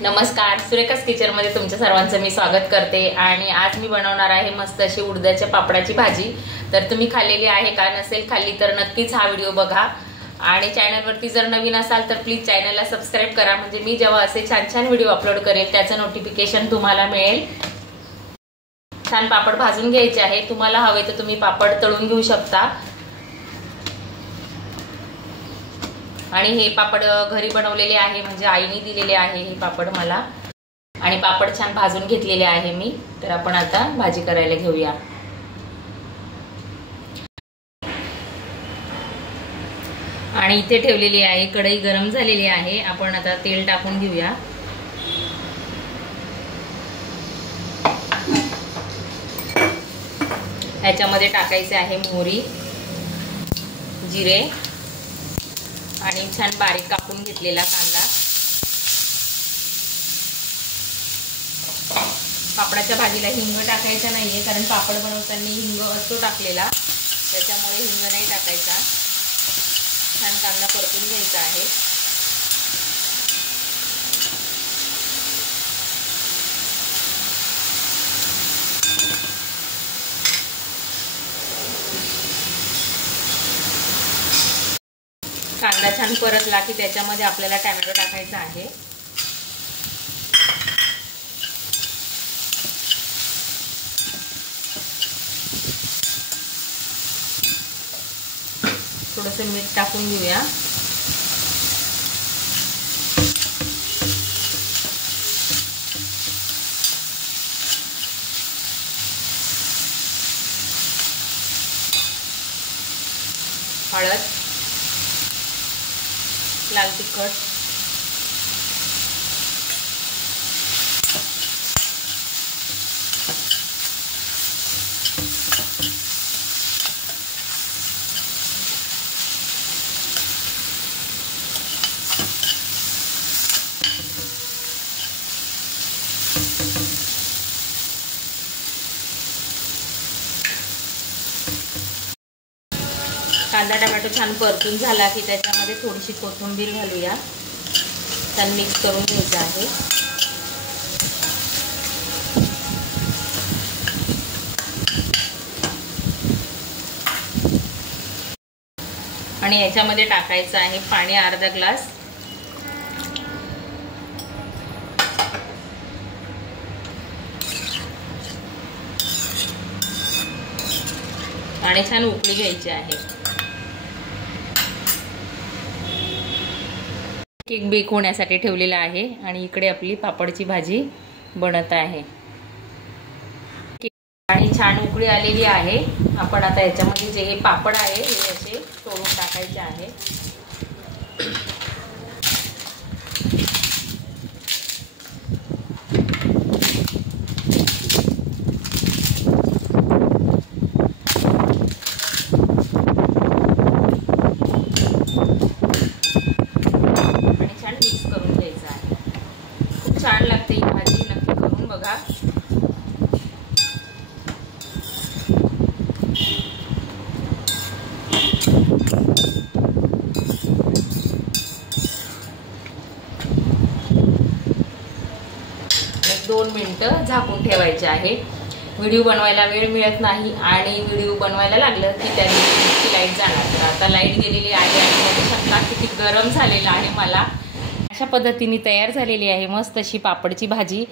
नमस्कार, सुरेखास किचन मध्ये तुमच्या सर्वांचं मी स्वागत करते। आणि आज मी बनवणार आहे मस्त अशी उडदाच्या पापडाची भाजी। तर तुम्ही खाल्लेली आहे का? नसेल खाल्ली तर नक्कीच हा व्हिडिओ बघा। आणि चॅनल वरती जर नवीन असाल तर प्लीज चॅनलला सबस्क्राइब करा, म्हणजे मी जेव्हा असे छान छान व्हिडिओ अपलोड करेल त्याचं नोटिफिकेशन तुम्हाला मिळेल। छान पापड भाजून घ्यायचे आहे। तुम्हाला हवे तर तुम्ही पापड तळून घेऊ शकता। आणि हे पापड घरी बनवलेले आहे, म्हणजे आईने दिलेले आहे हे पापड मला। आणि पापड छान भाजून घेतलेले आहे मी। तर आपण आता भाजी करायला घेऊया। आणि इथे ठेवलेली आहे कढई गरम झालेली आहे। आपण आता तेल टाकून घेऊया। ह्याच्यामध्ये टाकायचे आहे मोहरी, जिरे आणि छान बारीक कापून घेतलेला कांदा। पापडाच्या भाजीला हिंग टाकायचा नाहीये, कारण पापड बनवताना हिंग असतो टाकलेला, त्याच्यामुळे हिंग नाही टाकायचा। छान कांदा परतून घ्यायचा आहे। कांदा छान परतला की त्याच्यामध्ये आपल्याला टोमॅटो टाकायचा आहे। थोडंसं मीठ टाकून घेऊया। हळद, लाल तिखट, कांदा टोमॅटो छान परतून झाला की त्याच्यामध्ये थोडीशी कोथिंबीर घालूया। छान मिक्स करून घ्यायचं आहे। आणि याच्यामध्ये टाकायचं आहे पाणी अर्धा ग्लास। आणि छान उकळी घ्यायची आहे। केक बेक होण्यासाठी ठेवलेला आहे। आणि इकडे आपली पापडची भाजी बनत आहे। आणि छान उकळी आलेली आहे। आपण आता याच्यामध्ये जे हे पापड आहे हे असे तोडून टाकायचे आहे। छान लागते ही भाजी, नक्की करून बघा। एक 2 मिनिटं झाकून ठेवायचे आहे। व्हिडिओ बनवायला वेळ मिळत नाही, आणि व्हिडिओ बनवायला लागलं की त्याची लाईट जाणार। तर आता लाईट गेलेली आहे आणि बघू शकता किती गरम झालेलं आहे मला। अशा पद्धतीने तयार झालेली आहे मस्त अशी पापडची भाजी।